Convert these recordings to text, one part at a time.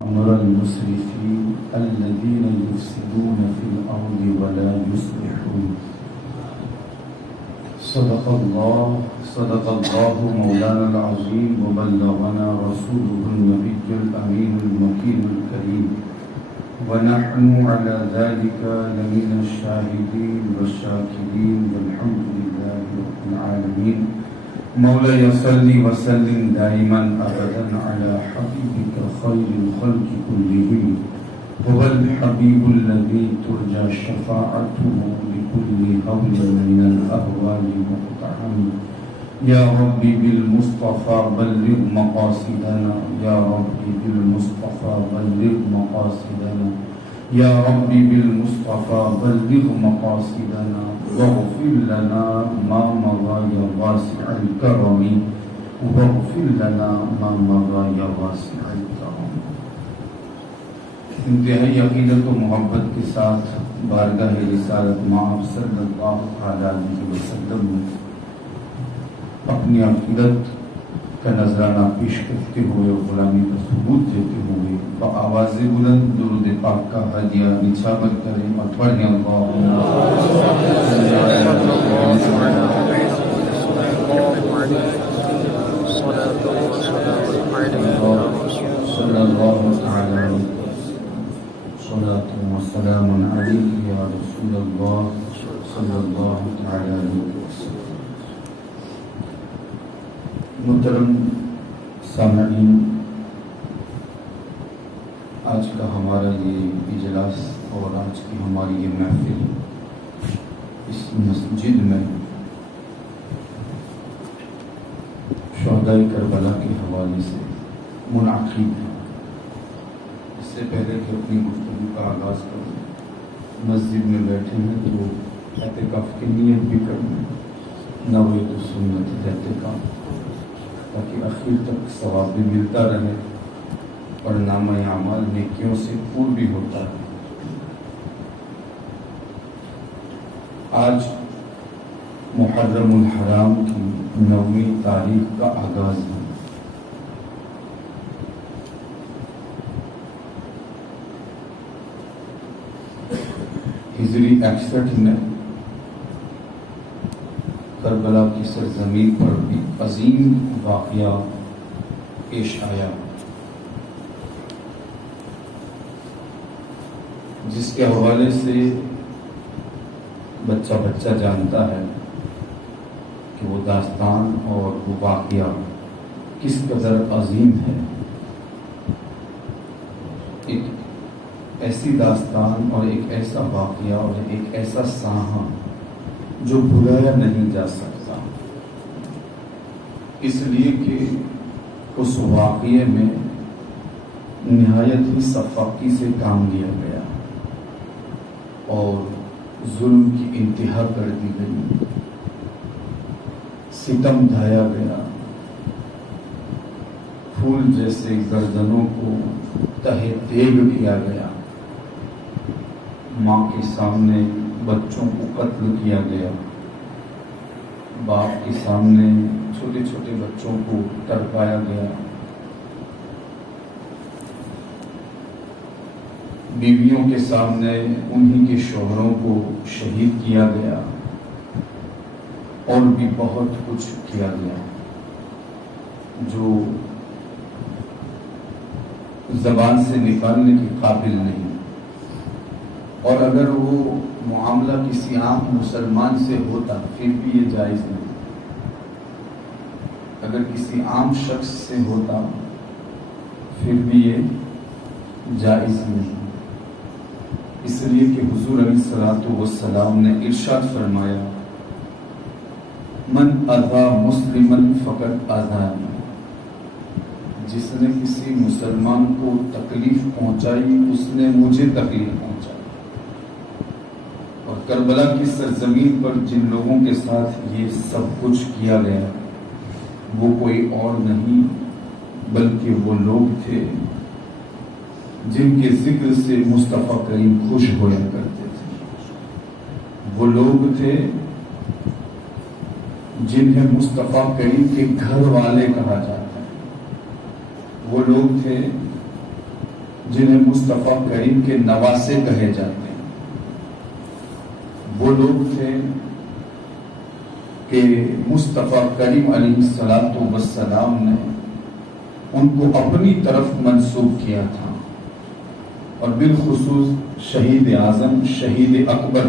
أمر المسرفين الذين يفسدون في الأرض ولا يصلحون. صدق الله مولانا العظيم وبلغنا رسوله النبي الأمين المكين الكريم، ونحن على ذلك لمن الشاهدين والشاكرين والحمد لله رب العالمين. مولاي صل وسلم دائما ابدا على حبيبك خير الخلق كلهم، هو الحبيب الذي ترجى شفاعته لكل هول من الاهوال مقتحم. يا ربي بالمصطفى بلغ مقاصدنا، يا ربي بالمصطفى بلغ مقاصدنا، يا ربي بالمصطفى بلغ مقاصدنا، واغفر لنا ما مضى يا واسع الكرم، واغفر لنا ما مضى يا واسع الكرم. انتہائی عقیدت و محبت کے ساتھ بارگاہ رسالت مآب صلی اللہ علیہ وسلم میں اپنی عقیدت کا نذرانہ پیش کرتے ہوئے اور غلامی کا ثبوت دیتے ہوئے بآواز بلند درود پاک کا ہدیہ نچھاور کریں اور پڑھیں اللہم صلی اللہ تعالی صلاة و سلام علیک یا رسول اللہ صلی اللہ تعالی علیہ وسلم. محترم سامعین، آج کا ہمارا یہ اجلاس اور آج کی ہماری یہ محفل اس مسجد میں شہدائے کربلا کے حوالے سے منعقد ہے. اس سے پہلے کہ اپنی گفتگو کا آغاز کروں، مسجد میں بیٹھے ہیں تو اعتکاف کی نیت بھی کرنا، نویت سنت اعتکاف، تاکہ آخر تک ثواب بھی ملتا رہے اور نامہ اعمال نیکیوں سے پور بھی ہوتا ہے. آج محرم الحرام کی 9ویں تاریخ کا آغاز ہے. ہجری 61 میں کربلا کی سرزمین پر بھی عظیم واقعہ پیش آیا، جس کے حوالے سے بچہ بچہ جانتا ہے کہ وہ داستان اور وہ واقعہ کس قدر عظیم ہے. ایک ایسی داستان اور ایک ایسا واقعہ اور ایک ایسا سانحہ جو بھلایا نہیں جا سکتا، اس لیے کہ اس واقعے میں نہایت ہی شفافی سے کام لیا گیا اور ظلم کی انتہا کر دی گئی، ستم ڈھایا گیا، پھول جیسے گردنوں کو تہے دیگ کیا گیا، ماں کے سامنے بچوں کو قتل کیا گیا، باپ کے سامنے چھوٹے چھوٹے بچوں کو تڑپایا گیا، بیویوں کے سامنے انہی کے شوہروں کو شہید کیا گیا، اور بھی بہت کچھ کیا گیا جو زبان سے نکالنے کے قابل نہیں. اور اگر وہ معاملہ کسی عام مسلمان سے ہوتا پھر بھی یہ جائز نہیں، اگر کسی عام شخص سے ہوتا پھر بھی یہ جائز نہیں. اس لیے کہ حضور علیہ الصلوۃ والسلام نے ارشاد فرمایا، من اذا مسلما فقد اذانی، جس نے کسی مسلمان کو تکلیف پہنچائی اس نے مجھے تکلیف پہنچائی. اور کربلا کی سرزمین پر جن لوگوں کے ساتھ یہ سب کچھ کیا گیا وہ کوئی اور نہیں بلکہ وہ لوگ تھے جن کے ذکر سے مصطفیٰ کریم خوش ہویا کرتے تھے. وہ لوگ تھے جنہیں مصطفیٰ کریم کے گھر والے کہا جاتا ہے. وہ لوگ تھے جنہیں مصطفیٰ کریم کے نواسے کہے جاتے ہیں، وہ لوگ تھے کہ مصطفیٰ کریم علیہ السلام نے ان کو اپنی طرف منسوب کیا تھا، اور بالخصوص شہید اعظم، شہید اکبر،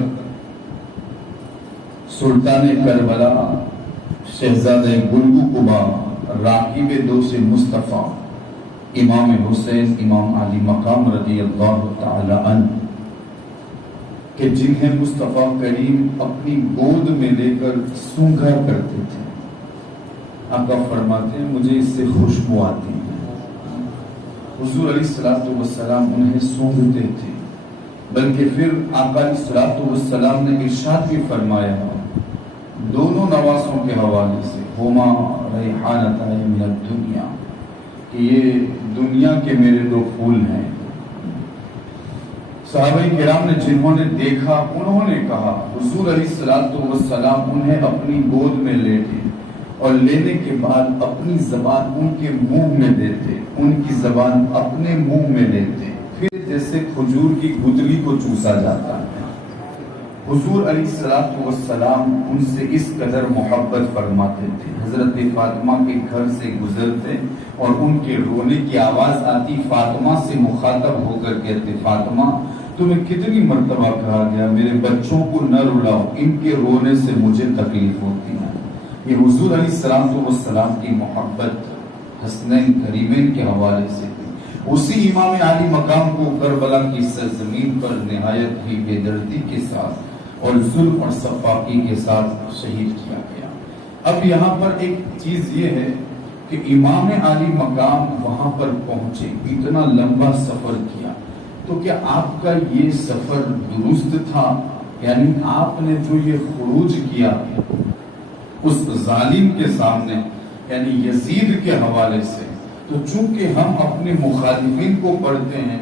سلطان کربلا، شہزادہ گلگو قبا، راکب دوست مصطفیٰ، امام حسین، امام علی مقام رضی اللہ تعالی عنہ، کہ جنہیں مصطفیٰ کریم اپنی گود میں لے کر سونگھا کرتے تھے۔ آقا فرماتے ہیں مجھے اس سے خوشبو آتی ہے۔ حضور علیہ السلام انہیں سونگھتے تھے، بلکہ پھر آقا علیہ السلام نے ارشاد بھی فرمایا دونوں نواسوں کے حوالے سے، ہما ریحانتان من الدنیا، کہ یہ دنیا کے میرے دو پھول ہیں۔ صحابہ کرام نے جنہوں نے دیکھا انہوں نے کہا حضور علیہ السلام انہیں اپنی گود میں لیتے اور لینے کے بعد اپنی زبان ان کے منہ میں دیتے، ان کی زبان اپنے منہ میں لیتے، پھر جیسے کھجور کی گدلی کو چوسا جاتا ہے۔ حضور علیہ السلام ان سے اس قدر محبت فرماتے تھے، حضرت فاطمہ کے گھر سے گزرتے اور ان کے رونے کی آواز آتی، فاطمہ سے مخاطب ہو کر کہتے فاطمہ تمہیں کتنی مرتبہ کہا گیا میرے بچوں کو نہ رلاؤ، ان کے رونے سے مجھے تکلیف ہوتی ہے۔ یہ حضور علیہ السلام کی محبت حسنین کریمین کے حوالے سے تھی۔ اسی امام علی مقام کو کربلا کی سرزمین پر نہایت ہی بے دردی کے ساتھ اور ظلم اور سفاکی کے ساتھ شہید کیا گیا۔ اب یہاں پر ایک چیز یہ ہے کہ امام علی مقام وہاں پر پہنچے، اتنا لمبا سفر کیا، تو کیا آپ کا یہ سفر درست تھا؟ یعنی آپ نے جو یہ خروج کیا اس ظالم کے سامنے، یعنی یزید کے حوالے سے، تو چونکہ ہم اپنے مخالفین کو پڑھتے ہیں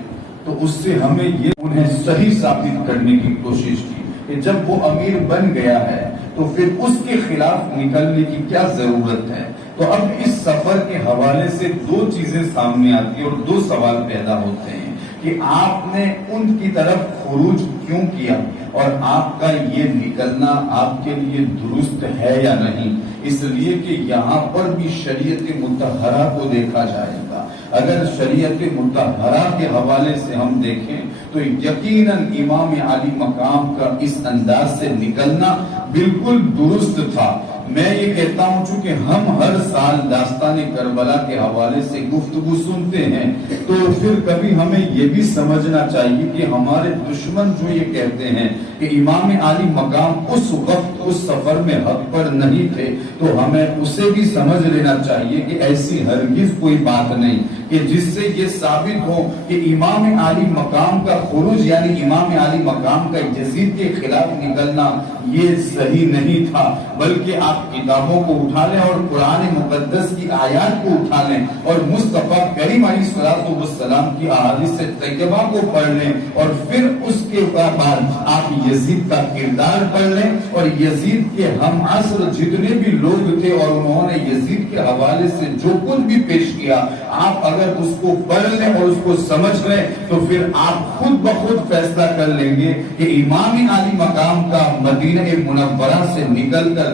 تو اس سے ہمیں یہ انہیں صحیح ثابت کرنے کی کوشش کی کہ جب وہ امیر بن گیا ہے تو پھر اس کے خلاف نکلنے کی کیا ضرورت ہے۔ تو اب اس سفر کے حوالے سے دو چیزیں سامنے آتی ہیں اور دو سوال پیدا ہوتے ہیں کہ آپ نے ان کی طرف خروج کیوں کیا اور آپ کا یہ نکلنا آپ کے لیے درست ہے یا نہیں۔ اس لیے کہ یہاں پر بھی شریعت مطہرہ کو دیکھا جائے گا۔ اگر شریعت مطہرہ کے حوالے سے ہم دیکھیں تو یقیناً امام علی مقام کا اس انداز سے نکلنا بالکل درست تھا۔ میں یہ کہتا ہوں چونکہ ہم ہر سال داستان کربلا کے حوالے سے گفتگو سنتے ہیں تو پھر کبھی ہمیں یہ بھی سمجھنا چاہیے کہ ہمارے دشمن جو یہ کہتے ہیں کہ امام علی مقام اس وقت اس سفر میں حق پر نہیں تھے، تو ہمیں اسے بھی سمجھ لینا چاہیے کہ ایسی ہرگز کوئی بات نہیں کہ جس سے یہ ثابت ہو کہ امام علی مقام کا خروج یعنی امام علی مقام کا یزید کے خلاف نکلنا یہ صحیح نہیں تھا، بلکہ آپ کتابوں کو اٹھا لیں اور قرآن مقدس کی آیات کو اٹھا لیں اور مصطفیٰ کریم علیہ السلام کی احادیث طیبہ کو پڑھ لیں اور پھر اس کے بعد آپ یزید کا کردار پڑھ لیں اور یزید کے ہم عصر جتنے بھی لوگ تھے اور انہوں نے یزید کے حوالے سے جو کچھ بھی پیش کیا، آپ اگر اس کو پڑھ لیں اور اس کو سمجھ لیں تو پھر آپ خود بخود فیصلہ کر لیں گے کہ امام علی مقام کا مدینہ منورہ سے نکل کر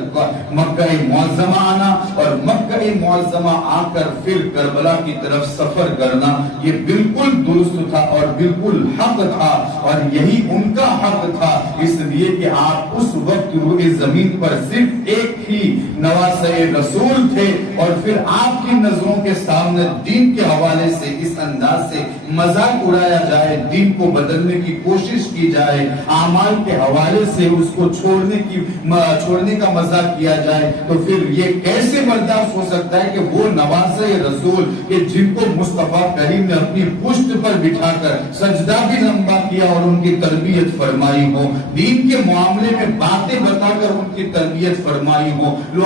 مکہ معظمہ آنا اور مکہ معظمہ آ کر پھر کربلا کی طرف سفر کرنا یہ بالکل درست تھا اور بالکل حق تھا، اور یہی ان کا حق تھا، اس لیے کہ آپ اس وقت روئے زمین پر صرف ایک ہی نواسۂ رسول تھے اور پھر آپ کی نظروں کے سامنے دین کے حوالے سے اس انداز سے مذاق اڑایا جائے، دین کو بدلنے کی کوشش کی جائے، اعمال کے حوالے سے اس کو چھوڑنے کا مذاق کیا جائے، تو پھر یہ کیسے برداشت ہو سکتا ہے کہ وہ نواسۂ رسول کہ جن کو مصطفیٰ کریم نے اپنی پشت پر بٹھا کر سجدہ بھی لمبا کیا اور ان کی تربیت فرمائی ہو، دین کے معاملے میں باتیں بتا کر ان کی تربیت فرمائی ہو،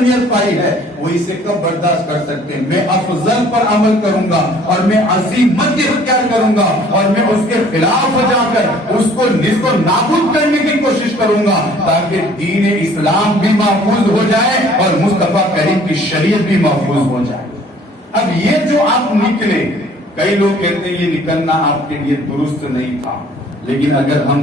اہمیت پائی ہے وہ اسے کب برداشت کر سکتے ہیں؟ میں افضل پر عمل کروں گا اور میں عزیمت اختیار کروں گا اور میں اس کے خلاف جا کر اس کو نابود کرنے کی کوشش کروں گا تاکہ دین اسلام بھی محفوظ ہو جائے اور مصطفیٰ کریم کی شریعت بھی محفوظ ہو جائے۔ اب یہ جو آپ نکلے، کئی لوگ کہتے ہیں یہ نکلنا آپ کے لیے درست نہیں تھا، لیکن اگر ہم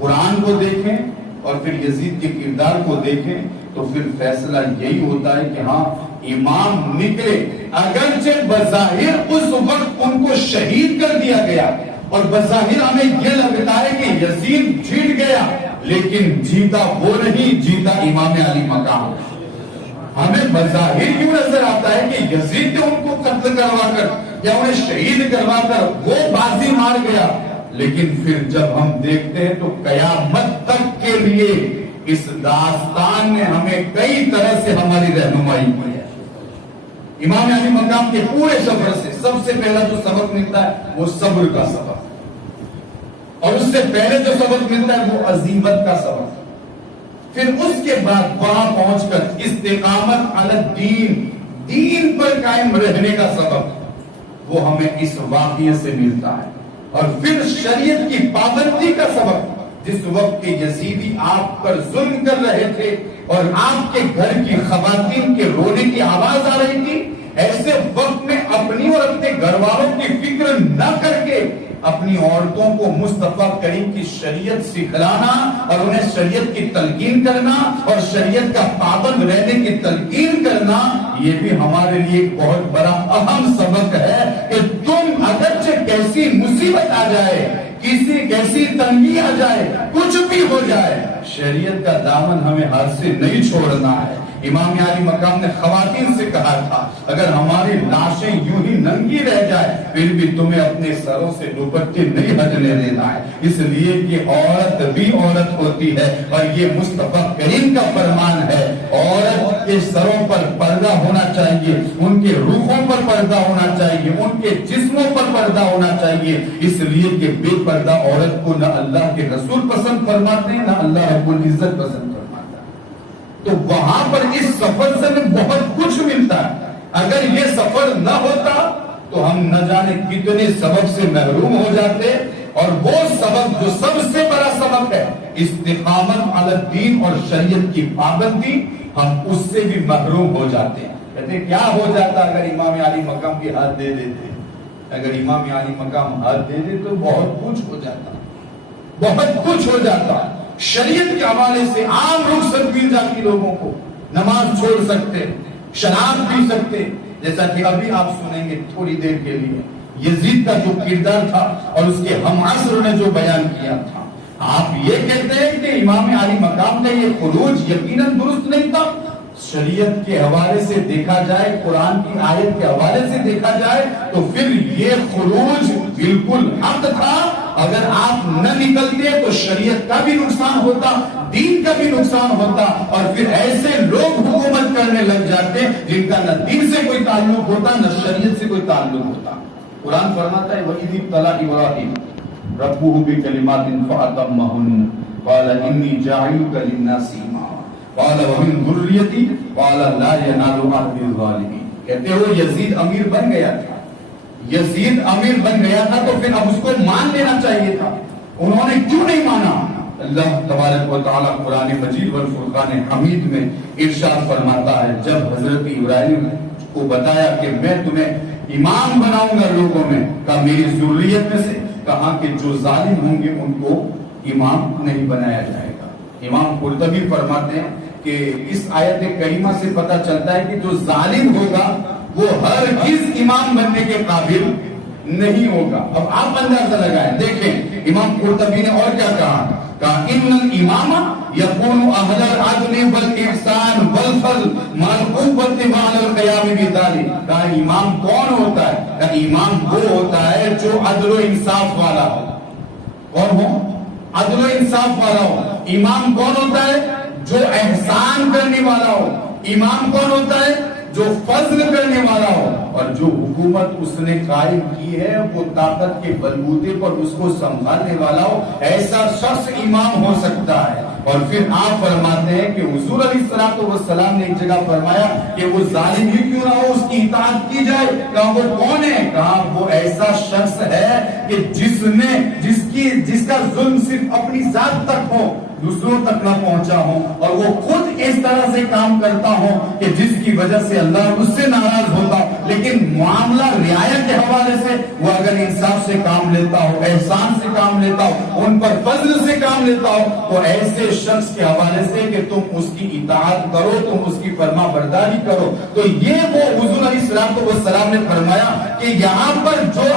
قرآن کو دیکھیں اور پھر یزید کے کردار کو دیکھیں تو پھر فیصلہ یہی ہوتا ہے کہ ہاں امام نکلے، اگرچہ بظاہر اس وقت ان کو شہید کر دیا گیا اور بظاہر ہمیں یہ لگتا ہے کہ یزید جیت گیا، لیکن جیتا وہ نہیں، جیتا امام علی مقام۔ ہمیں بظاہر کیوں نظر آتا ہے کہ یزید نے ان کو قتل کروا کر یا انہیں شہید کروا کر وہ بازی مار گیا، لیکن پھر جب ہم دیکھتے ہیں تو قیامت تک کے لیے اس داستان نے ہمیں کئی طرح سے ہماری رہنمائی کی ہے۔ امام علی مقام کے پورے سفر سے سب سے پہلا جو سبق ملتا ہے وہ صبر کا سبق، اور اس سے پہلے جو سبق ملتا ہے وہ عزیمت کا سبق، پھر اس کے بعد وہاں پہنچ کر استقامت علی الدین، دین پر قائم رہنے کا سبق وہ ہمیں اس واقعے سے ملتا ہے، اور پھر شریعت کی پابندی کا سبق۔ جس وقت کے یزیدی آپ پر ظلم کر رہے تھے اور آپ کے گھر کی خواتین کے رونے کی آواز آ رہی تھی، ایسے وقت میں اپنی اور اپنے گھر والوں کی فکر نہ کر کے اپنی عورتوں کو مصطفیٰ کریم کی شریعت سکھلانا اور انہیں شریعت کی تلقین کرنا اور شریعت کا پابند رہنے کی تلقین کرنا، یہ بھی ہمارے لیے ایک بہت بڑا اہم سبق ہے کہ تم اگرچہ کیسی مصیبت آ جائے، کیسی تنگی آ جائے، کچھ بھی ہو جائے، شریعت کا دامن ہمیں ہاتھ سے نہیں چھوڑنا ہے۔ امام علی مقام نے خواتین سے کہا تھا اگر ہماری لاشیں یوں ہی ننگی رہ جائے پھر بھی تمہیں اپنے سروں سے دوپٹے نہیں ہٹنے دینا ہے، اس لیے کہ عورت بھی عورت ہوتی ہے اور یہ مصطفیٰ کریم کا فرمان ہے، عورت کے سروں پر پردہ ہونا چاہیے، ان کے روحوں پر پردہ ہونا چاہیے، ان کے جسموں پر پردہ ہونا چاہیے، اس لیے کہ بے پردہ عورت کو نہ اللہ کے رسول پسند فرماتے ہیں نہ اللہ رب العزت پسند فرماتا ہے۔ تو وہاں پر اس سفر سے ہمیں بہت کچھ ملتا ہے، اگر یہ سفر نہ ہوتا تو ہم نہ جانے کتنے سبق سے محروم ہو جاتے، اور وہ سبق جو سب سے بڑا سبق ہے استقامت علی الدین اور شریعت کی پابندی، ہم اس سے بھی محروم ہو جاتے ہیں۔ کہتے ہیں کیا ہو جاتا اگر امام علی مقام کی ہاتھ دے دیتے؟ اگر امام علی مقام ہاتھ دے دے تو بہت کچھ ہو جاتا، بہت کچھ ہو جاتا۔ شریعت کے حوالے سے عام رخصت مل جاتی لوگوں کو، نماز چھوڑ سکتے، شراب پی سکتے، جیسا کہ ابھی آپ سنیں گے تھوڑی دیر کے لیے یزید کا جو کردار تھا اور اس کے ہم عصر نے جو بیان کیا تھا۔ آپ یہ کہتے ہیں کہ امام علی مقام کا یہ خروج یقیناً درست نہیں تھا؟ شریعت کے حوالے سے دیکھا جائے، قرآن کی آیت کے حوالے سے دیکھا جائے تو پھر یہ خروج بالکل حق تھا۔ اگر آپ نہ نکلتے تو شریعت کا بھی نقصان ہوتا، دین کا بھی نقصان ہوتا، اور پھر ایسے لوگ حکومت کرنے لگ جاتے جن کا نہ دین سے کوئی تعلق ہوتا نہ شریعت سے کوئی تعلق ہوتا۔ قرآن فرماتا ہے وَإِذِ ابْتَلَىٰ إِبْرَاهِيمَ رَبُّهُ بِكَلِمَاتٍ فَأَتَمَّهُنَّ قَالَ إِنِّي جَاعِلُكَ لِلنَّاسِ إِمَامًا قَالَ وَمِن ذُرِّيَّتِي قَالَ لَا يَنَالُ عَهْدِي الظَّالِمِينَ۔ کہتے ہو یزید امیر بن گیا تھا، یزید امیر بن گیا تھا تو پھر اب اس کو مان لینا چاہیے تھا، انہوں نے کیوں نہیں مانا؟ اللہ تبارک و تعالیٰ قرآن مجید والفرقان حمید میں ارشاد فرماتا ہے جب حضرت ابراہیم کو بتایا کہ میں تمہیں امام بناؤں گا لوگوں میں، کہا میری ذریت میں سے، کہا کہ جو ظالم ہوں گے ان کو امام نہیں بنایا جائے گا۔ امام قرطبی فرماتے ہیں کہ اس آیت کریمہ سے پتہ چلتا ہے کہ جو ظالم ہوگا وہ ہرگز امام بننے کے قابل نہیں ہوگا۔ اب آپ اندازہ لگائیں، دیکھیں امام قرطبی نے اور کیا کہا، کہا ان الامام یکون اہل العدل والاحسان والفضل مع القوة مع القیام بذلک۔ کہا امام کون ہوتا ہے؟ کہا امام وہ ہوتا ہے جو عدل و انصاف والا ہو۔ کون ہو؟ عدل و انصاف والا ہو۔ امام کون ہوتا ہے؟ جو احسان کرنے والا ہو۔ امام کون ہوتا ہے؟ جو فضل کرنے والا ہو، اور جو حکومت اس نے قائم کی ہے وہ طاقت کے بلبوتے پر اس کو سنبھالنے والا ہو، ایسا شخص امام ہو سکتا ہے۔ اور پھر آپ فرماتے ہیں کہ حضور علیہ السلام نے ایک جگہ فرمایا کہ وہ ظالم ہی کیوں نہ ہو اس کی اطاعت کی جائے. کہا وہ کون ہے؟ کہا وہ ایسا شخص ہے کہ جس کا ظلم صرف اپنی ذات تک ہو, دوسروں تک نہ پہنچا ہو, اور وہ خود اس طرح سے کام کرتا ہو کہ جس کی وجہ سے اللہ اس سے ناراض ہوتا, لیکن معاملہ رعایا کے حوالے سے وہ اگر انصاف سے کام لیتا ہو, احسان سے کام لیتا ہو, ان پر فضل سے کام لیتا ہو, تو ایسے شخص کے حوالے سے کہ تم اس کی اطاعت کرو, تم اس کی فرما برداری کرو. تو یہ وہ حضور علیہ السلام نے فرمایا کہ یہاں پر جو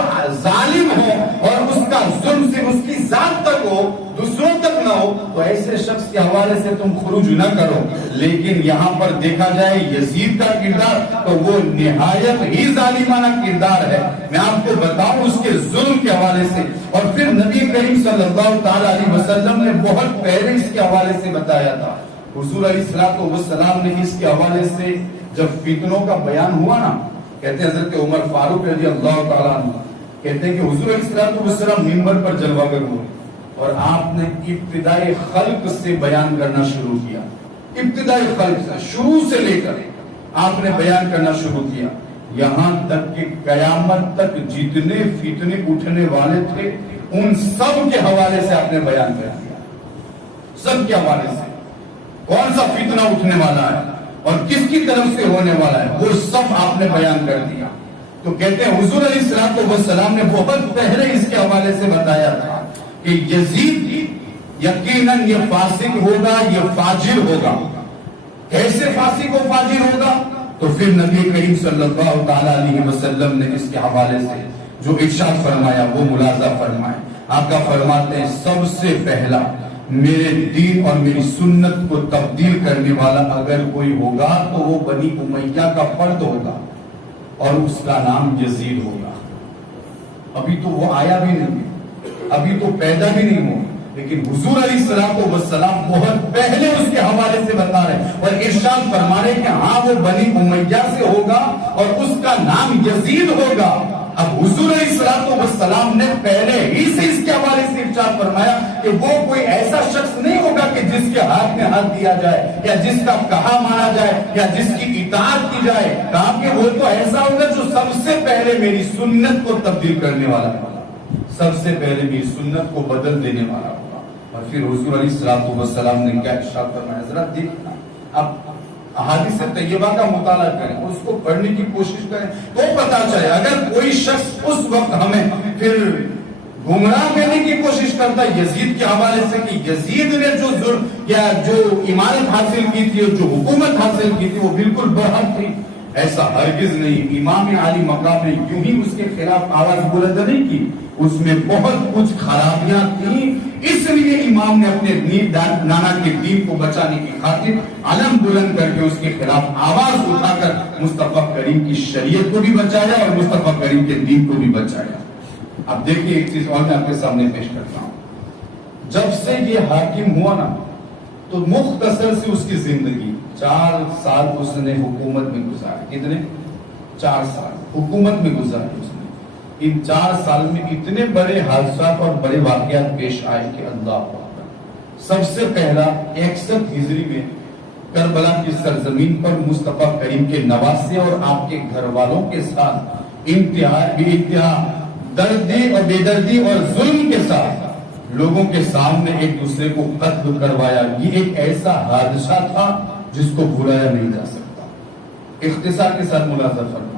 ظالم ہو اور اس کا ظلم سے اس کی ذات تک ہو, دوسروں تک نہ ہو, تو ایسے شخص کے حوالے سے تم خروج نہ کرو. لیکن یہاں پر دیکھا جائے یزید کا کردار تو وہ نہایت ہی ظالمانہ کردار ہے. میں آپ کو بتاؤں اس کے ظلم کے حوالے سے. اور پھر نبی کریم صلی اللہ تعالی علیہ وسلم نے بہت پہلے اس کے حوالے سے بتایا تھا. حضور علیہ السلام نے اس کے حوالے سے جب فتنوں کا بیان ہوا نا, کہتے ہیں حضرت عمر فاروق رضی اللہ تعالیٰ عنہ کہتے ہیں کہ حضور علیہ السلام منبر پر جلوہ گر ہوئے اور آپ نے ابتدائی خلق سے بیان کرنا شروع کیا. ابتدائی خلق سے شروع سے لے کر آپ نے بیان کرنا شروع کیا, یہاں تک کہ قیامت تک جتنے فتنے اٹھنے والے تھے ان سب کے حوالے سے آپ نے بیان کر دیا. سب کے حوالے سے کون سا فتنہ اٹھنے والا ہے اور کس کی طرف سے ہونے والا ہے وہ سب آپ نے بیان کر دیا. تو کہتے ہیں حضور علیہ السلام نے بہت پہلے اس کے حوالے سے بتایا تھا کہ یزید یقیناً یہ فاسق ہوگا, یہ فاجر ہوگا. کیسے فاسق و فاجر ہوگا؟ تو پھر نبی کریم صلی اللہ تعالی علیہ وسلم نے اس کے حوالے سے جو ارشاد فرمایا وہ ملاحظہ فرمائے. آقا فرماتے ہیں سب سے پہلا میرے دین اور میری سنت کو تبدیل کرنے والا اگر کوئی ہوگا تو وہ بنی امیہ کا فرد ہوگا اور اس کا نام یزید ہوگا. ابھی تو وہ آیا بھی نہیں, ابھی تو پیدا بھی نہیں ہو, لیکن حضور علیہ السلام بہت پہلے اس کے حوالے سے بتا رہے اور ارشاد فرما رہے کہ ہاں وہ بنی امیہ سے ہوگا اور اس کا نام یزید ہوگا. اب حضور علیہ السلام نے پہلے ہی سے اس کے حوالے سے ارشاد فرمایا کہ وہ کوئی ایسا شخص نہیں ہوگا کہ جس کے ہاتھ میں ہاتھ دیا جائے یا جس کا کہا مانا جائے یا جس کی اطاعت کی جائے. کہا کہ وہ تو ایسا ہوگا جو سب سے پہلے میری سنت کو تبدیل کرنے والا ہوگا, سب سے پہلے میری سنت کو بدل دینے والا ہوگا. اور پھر حضور علیہ السلام نے کیا ارشاد فرمایا, ذرا دیکھنا. اب احادیث طیبہ کا مطالعہ کریں, اس کو پڑھنے کی کوشش کریں تو پتا چلے. اگر کوئی شخص اس وقت ہمیں پھر گمراہ کرنے کی کوشش کرتا ہے یزید کے حوالے سے کہ یزید نے جو ظلم یا جو عمارت حاصل کی تھی اور جو حکومت حاصل کی تھی وہ بالکل برحق تھی, ایسا ہرگز نہیں. امام عالی مقام نے یوں ہی اس کے خلاف آواز بلند نہیں کی, اس میں بہت کچھ خرابیاں تھیں. اس لیے امام نے اپنے نانا کے دین کو بچانے کی خاطر علم بلند کر کے اس کے خلاف آواز اٹھا کر مصطفیٰ کریم کی شریعت کو بھی بچایا اور مصطفیٰ کریم کے دین کو بھی بچایا. اب دیکھیے ایک چیز اور میں آپ کے سامنے پیش کرتا ہوں. جب سے یہ حاکم ہوا نا تو مختصر سے اس کی زندگی 4 سال اس نے حکومت میں گزارے. کتنے؟ 4 سال حکومت میں گزارے اس نے. ان 4 سال میں اتنے بڑے حادثات اور بڑے واقعات پیش آئے کہ اللہ اکبر. سب سے پہلا 61 ہجری میں کربلا کی سرزمین پر مصطفیٰ کریم کے نواسے اور آپ کے گھر والوں کے ساتھ انتہا دردی اور بے دردی اور ظلم کے ساتھ لوگوں کے سامنے ایک دوسرے کو قتل کروایا. یہ ایک ایسا حادثہ تھا جس کو بھلایا نہیں جا سکتا. اختصار کے ساتھ ملاحظہ فرمائیں.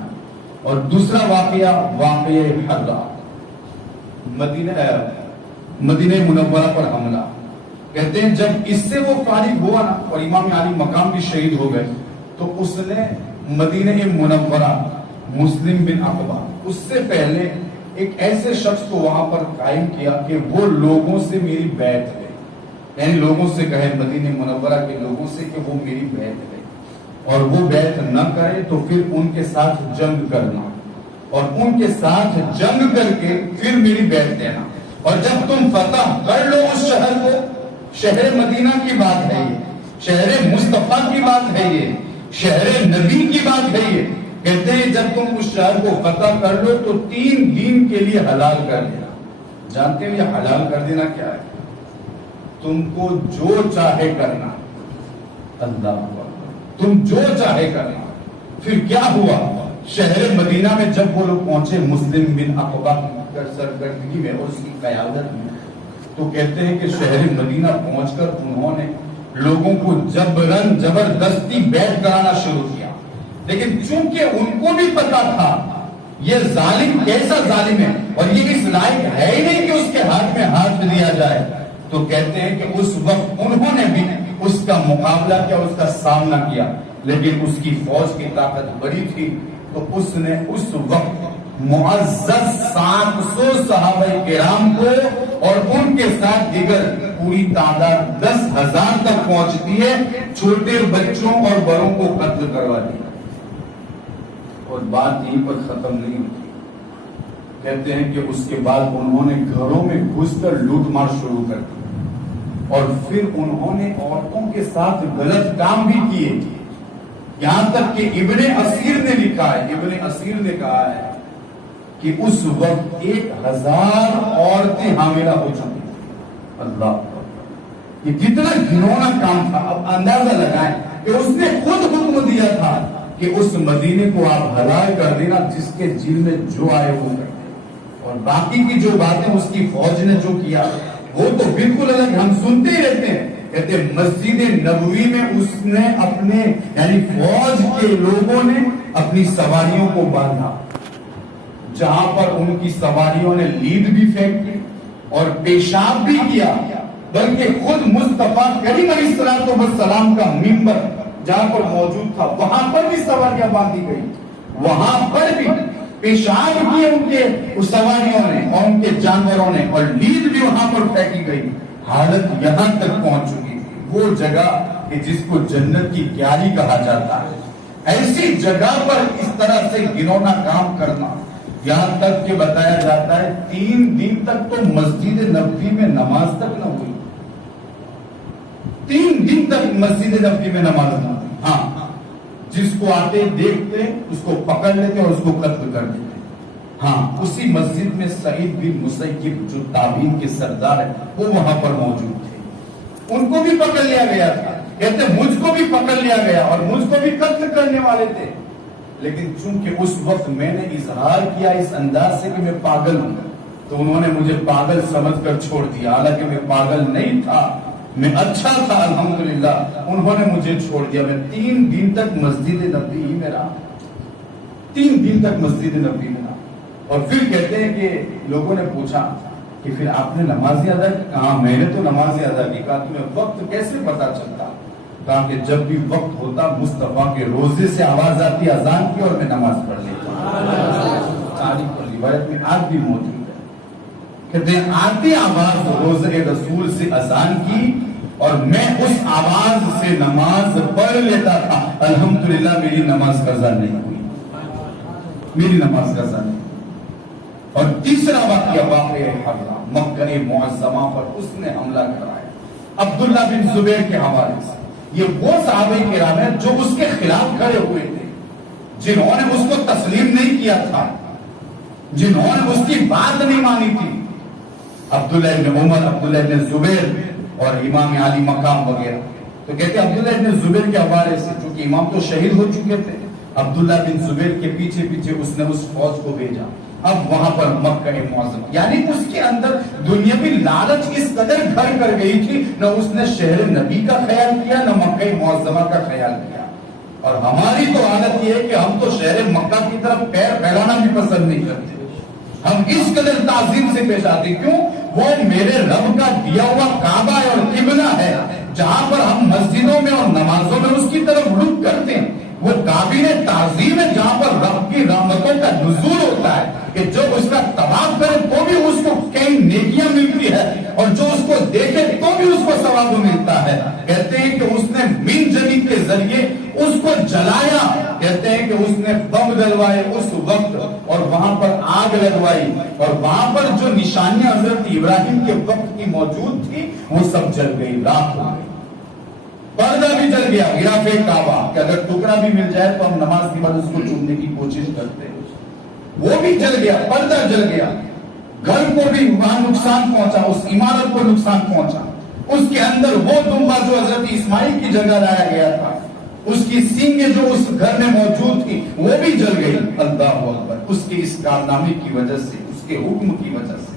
اور دوسرا واقعہ حرہ, مدینہ منورہ پر حملہ. کہتے ہیں جب اس سے وہ فارغ ہوا نا اور امام علی مقام بھی شہید ہو گئے تو اس نے مدینہ منورہ مسلم بن عقبہ اس سے پہلے ایک ایسے شخص کو وہاں پر قائم کیا کہ وہ لوگوں سے میری بیعت ہے, یعنی لوگوں سے کہے, مدینہ منورہ کے لوگوں سے کہ وہ میری بیعت ہے اور وہ بیعت نہ کرے تو پھر ان کے ساتھ جنگ کرنا اور ان کے ساتھ جنگ کر کے پھر میری بیعت دینا. اور جب تم فتح کر لو اس شہر کو, شہر مدینہ کی بات ہے یہ, شہر مصطفیٰ کی بات ہے یہ, شہر نبی کی بات ہے یہ. کہتے ہیں جب تم اس شہر کو فتح کر لو تو 3 دن کے لیے حلال کر دینا. جانتے ہیں یہ حلال کر دینا کیا ہے؟ تم کو جو چاہے کرنا. اللہ تم جو چاہے کرنا. پھر کیا ہوا؟ شہر مدینہ میں جب وہ لوگ پہنچے مسلم بن عقبہ کی سرکردگی میں اور اس کی قیادت میں، تو کہتے ہیں کہ شہر مدینہ پہنچ کر انہوں نے لوگوں کو جبرن زبردستی بیعت کرانا شروع کیا. لیکن چونکہ ان کو بھی پتا تھا یہ ظالم کیسا ظالم ہے اور یہ اس لائق ہے ہی نہیں کہ اس کے ہاتھ میں ہاتھ دیا جائے، تو کہتے ہیں کہ اس وقت انہوں نے بھی اس کا مقابلہ کیا، اس کا سامنا کیا. لیکن اس کی فوج کی طاقت بڑی تھی، تو اس نے اس وقت معزز 700 صحابہ کرام کو اور ان کے ساتھ دیگر پوری تعداد 10,000 تک پہنچتی ہے، چھوٹے بچوں اور بڑوں کو قتل کروا دیا. اور بات یہیں پر ختم نہیں ہوتی. کہتے ہیں کہ اس کے بعد انہوں نے گھروں میں گھس کر لوٹ مار شروع کر دی اور پھر انہوں نے عورتوں کے ساتھ غلط کام بھی کیے. یہاں تک کہ ابن اسیر نے لکھا ہے، ابن اسیر نے کہا ہے کہ اس وقت 1,000 عورتیں حاملہ ہو چکی تھیں. اللہ، یہ کتنا گھنونا کام تھا. اب اندازہ لگائیں کہ اس نے خود حکم دیا تھا کہ اس مدینے کو آپ حلال کر دینا، جس کے جیل میں جو آئے وہ کر دے. اور باقی کی جو باتیں اس کی فوج نے جو کیا وہ تو بالکل الگ، ہم سنتے ہی رہتے ہیں. کہتے مسجد نبوی میں اس نے اپنے یعنی فوج کے لوگوں نے اپنی سواریوں کو باندھا، جہاں پر ان کی سواریوں نے لید بھی پھینکی اور پیشاب بھی کیا، بلکہ خود مصطفیٰ کریم علیہ السلام کا منبر جہاں پر موجود تھا وہاں پر بھی سواریاں باندھی گئی، وہاں پر بھی پیشاب کیے ان کے سواریوں نے اور ان کے جانوروں نے، اور لید بھی وہاں پر پھینکی گئی. حالت یہاں تک پہنچ چکی تھی، وہ جگہ کہ جس کو جنت کی کیاری کہا جاتا ہے، ایسی جگہ پر اس طرح سے گنونا کام کرنا. یہاں تک کہ بتایا جاتا ہے 3 دن تک تو مسجد نبوی میں نماز تک نہ ہوئی. 3 دن تک مسجد نبوی میں نماز نہ ہوئی. ہاں، جس کو آتے دیکھتے اس کو پکڑ لیتے اور اس کو قتل کر دیتے. ہاں، اسی مسجد میں سعید بن مسیب جو تابعین کے سردار ہیں وہ وہاں پر موجود تھے، ان کو بھی پکڑ لیا گیا تھا. کہتے مجھ کو بھی پکڑ لیا گیا اور مجھ کو بھی قتل کرنے والے تھے. لیکن چونکہ اس وقت میں نے اظہار کیا اس انداز سے کہ میں پاگل ہوں، تو انہوں نے مجھے پاگل سمجھ کر چھوڑ دیا. حالانکہ میں پاگل نہیں تھا، میں اچھا تھا الحمدللہ. انہوں نے مجھے چھوڑ دیا. میں 3 دن تک مسجد نبوی میں رہا، 3 دن تک مسجد نبوی میں رہا. اور پھر کہتے ہیں کہ لوگوں نے پوچھا کہ پھر آپ نے نماز ادا کی؟ کہا میں نے تو نماز ادا کی. کہا تمہیں وقت کیسے پتا چلتا؟ کہا کہ جب بھی وقت ہوتا مصطفیٰ کے روزے سے آواز آتی اذان کی اور میں نماز پڑھ لیتا. تاریخ اور روایت میں آج بھی موجود ہے. کہتے ہیں آتی آواز روزے رسول سے اذان کی اور میں اس آواز سے نماز پڑھ لیتا تھا. الحمدللہ میری نماز قضا نہیں ہوئی، میری نماز قضا نہیں. اور تیسرا واقعہ حرہ مکہ معظمہ پر اس نے حملہ کرایا عبداللہ بن زبیر کے حوالے سے. یہ وہ صحابہ کرام ہیں جو اس کے خلاف کھڑے ہوئے تھے، جنہوں نے اس کو تسلیم نہیں کیا تھا، جنہوں نے اس کی بات نہیں مانی تھی. عبداللہ بن عمر، عبداللہ بن زبیر اور امام علی مقام وغیرہ. تو کہتے ہیں عبداللہ بن زبیر کے حوالے سے، چونکہ امام تو شہید ہو چکے تھے، عبداللہ بن زبیر کے پیچھے پیچھے اس نے اس فوج کو بھیجا. اب وہاں پر مکہ معظمہ یعنی اس کے اندر دنیاوی لالچ اس قدر گھر کر گئی تھی، نہ اس نے شہر نبی کا خیال کیا نہ مکہ معظمہ کا خیال کیا. اور ہماری تو حالت یہ ہے کہ ہم تو شہر مکہ کی طرف پیر پھیلانا بھی پسند نہیں کرتے. ہم اس قدر تعظیم سے پیش آتے. کیوں؟ وہ میرے رب کا دیا ہوا کعبہ ہے اور قبلہ ہے، جہاں پر ہم مسجدوں میں اور نمازوں میں اس کی طرف رخ کرتے ہیں. وہ قابل تعظیم ہے جہاں پر رب کی رحمتوں کا نزول ہوتا ہے کہ جو اس کا طواف کرے تو بھی اس کو کئی نیکیاں ملتی ہے اور جو اس کو دیکھے تو بھی اس کو ثواب ملتا ہے. کہتے ہیں کہ اس نے من جنی کے ذریعے اس کو جلایا. کہتے ہیں کہ اس نے بم ڈلوائے اس وقت اور وہاں پر آگ لگوائی اور وہاں پر جو نشانیاں حضرت ابراہیم کے وقت کی موجود تھی وہ سب جل گئی، راکھ ہو گئی. پردہ بھی جل گیا، غلاف کعبہ کہ اگر ٹکڑا بھی مل جائے تو ہم نماز کے بعد اس کو چومنے کی کوشش کرتے ہیں، وہ بھی جل گیا، پردہ جل گیا. گھر کو بھی وہاں نقصان پہنچا، اس عمارت کو نقصان پہنچا. اس کے اندر وہ دمبا جو حضرت اسماعیل کی جگہ لایا گیا تھا، اس کی سینگیں جو اس گھر میں موجود تھی وہ بھی جل گئی. اللہ اکبر، اس کے اس کارنامے کی وجہ سے، اس کے حکم کی وجہ سے.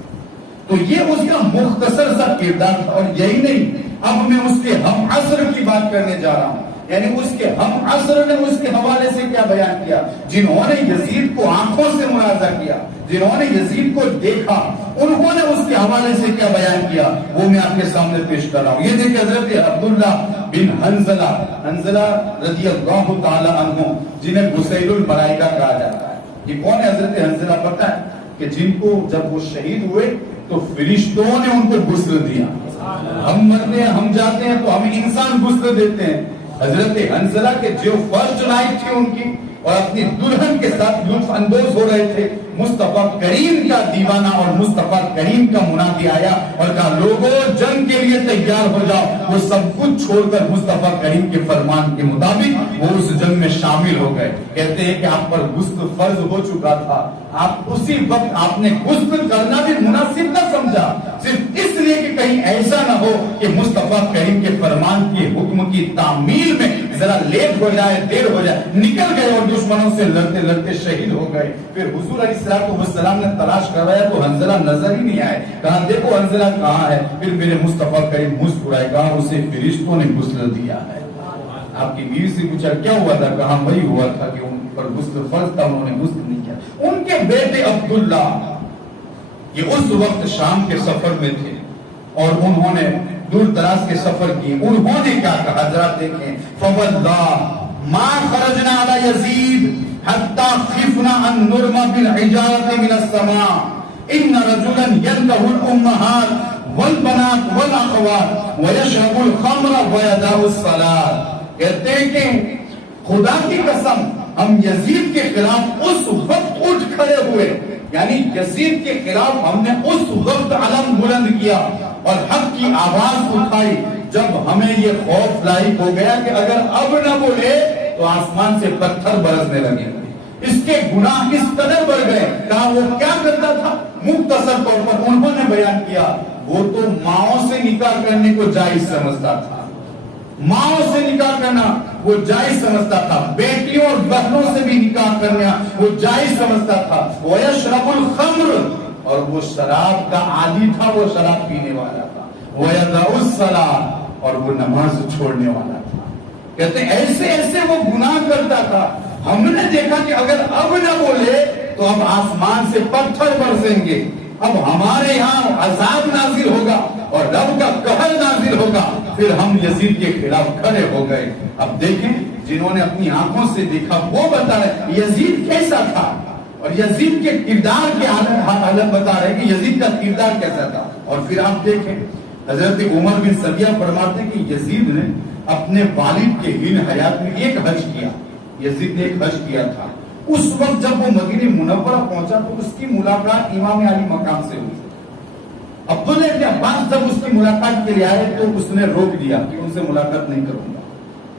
تو یہ اس کا مختصر سا کردار تھا. اور یہی نہیں، اب میں اس کے ہم عصر کی بات کرنے جا رہا ہوں. یعنی اس کے ہم عصر نے اس کے حوالے سے کیا بیان کیا، جنہوں نے یزید کو آنکھوں سے ملاحظہ کیا، جنہوں نے یزید کو دیکھا، انہوں نے اس کے حوالے سے کیا بیان کیا، وہ میں آپ کے سامنے پیش کر رہا ہوں. یہ دیکھیں حضرت عبداللہ بن حنظلہ رضی اللہ تعالی عنہ، جنہیں غسیل الملائکہ کہا جاتا ہے. یہ کون ہے حضرت حنظلہ؟ پتہ ہے کہ جن کو جب وہ شہید ہوئے تو فرشتوں نے ان کو غسل دیا. ہم مرتے ہیں، ہم جاتے ہیں تو ہمیں انسان غسل دیتے ہیں. حضرت حنظلہ کے جو فرسٹ نائٹ تھی ان کی، اور اپنی دلہن کے ساتھ لطف اندوز ہو رہے تھے، مصطفیٰ کریم کا دیوانہ اور مصطفیٰ کریم کا منادی آیا اور کہا لوگوں جنگ کے لیے تیار ہو جاؤ. وہ سب کچھ چھوڑ کر مصطفیٰ کریم کے فرمان کے مطابق وہ اس جنگ میں شامل ہو گئے. کہتے ہیں کہ آپ پر غسل فرض ہو چکا تھا، آپ اسی وقت آپ نے غسل کرنا بھی مناسب نہ سمجھا، صرف اس لیے کہ کہیں ایسا نہ ہو کہ مصطفیٰ کریم کے فرمان کے حکم کی تعمیل میں ذرا لیٹ ہو جائے، دیر ہو جائے. نکل گئے اور دشمنوں سے لڑتے لڑتے شہید ہو گئے. پھر حضور علیہ السلام نے تلاش کروایا تو حنظلہ نظر ہی نہیں آئے. کہا دیکھو حنظلہ کہاں ہے؟ پھر میرے مصطفیٰ کریم مسکرائے، کہا اسے فرشتوں نے غسل دیا ہے. آپ کی بیوی سے پوچھا کیا ہوا تھا؟ کہا وہی ہوا تھا کہ ان پر غسل فرض تھا، انہوں نے غسل نہیں کیا. ان کے بیٹے عبداللہ یہ اس وقت شام کے سفر میں تھے اور انہوں نے دور دراز کے سفر کی. انہوں نے کیا کہا ذرا دیکھیں، فواللہ ما خرجنا علی یزید حتی خفنا ان نرمى بالحجارة من السماء ان رجلا ينده الامهات والبنات والاخوات ويشرب الخمر ويدع الصلاة. کہتے ہیں کہ خدا کی قسم ہم یزید کے خلاف اس وقت اٹھ کھڑے ہوئے، یعنی یزید کے خلاف ہم نے اس وقت علم بلند کیا اور حق کی آواز اٹھائی جب ہمیں یہ خوف لاحق ہو گیا کہ اگر اب نہ بولے تو آسمان سے پتھر برسنے لگے. اس کے گناہ اس قدر بڑھ گئے. کہا وہ کیا کرتا تھا؟ مختصر طور پر انہوں نے بیان کیا وہ تو ماؤں سے نکاح کرنے کو جائز سمجھتا تھا، ماؤں سے نکاح کرنا وہ جائز سمجھتا تھا، بیٹیوں اور بہنوں سے بھی نکاح کرنا وہ جائز سمجھتا تھا. وَيَشْرَبُ الْخَمْرُ، اور وہ شراب کا عادی تھا، وہ شراب پینے والا تھا. وَيَدَعُ الصَّلَاةَ، اور وہ نماز چھوڑنے والا تھا. کہتے ہیں ایسے ایسے وہ گناہ کرتا تھا. ہم نے دیکھا کہ اگر اب نہ بولے تو اب آسمان سے پتھر برسیں گے، اب ہمارے یہاں عذاب نازل ہوگا اور رب کا قہر نازل ہوگا. پھر ہم یزید کے خلاف کھڑے ہو گئے. اب دیکھیں جنہوں نے اپنی آنکھوں سے دیکھا وہ بتا رہے یزید کیسا تھا اور یزید کے کردار کے حالت بتا رہے کہ یزید کا کردار کیسا تھا. اور پھر آپ دیکھیں حضرت عمر بن سبیہ فرماتے ہیں کہ یزید نے اپنے والد کے ہن حیات میں ایک حج کیا. یزید نے ایک حج کیا تھا. اس وقت جب وہ مدینہ منورہ پہنچا تو اس کی ملاقات امام علی مقام سے ہوئی. عبداللہ ابن عباس جب اس کی ملاقات کے لیے آئے تو اس نے روک دیا کہ ان سے ملاقات نہیں کروں گا.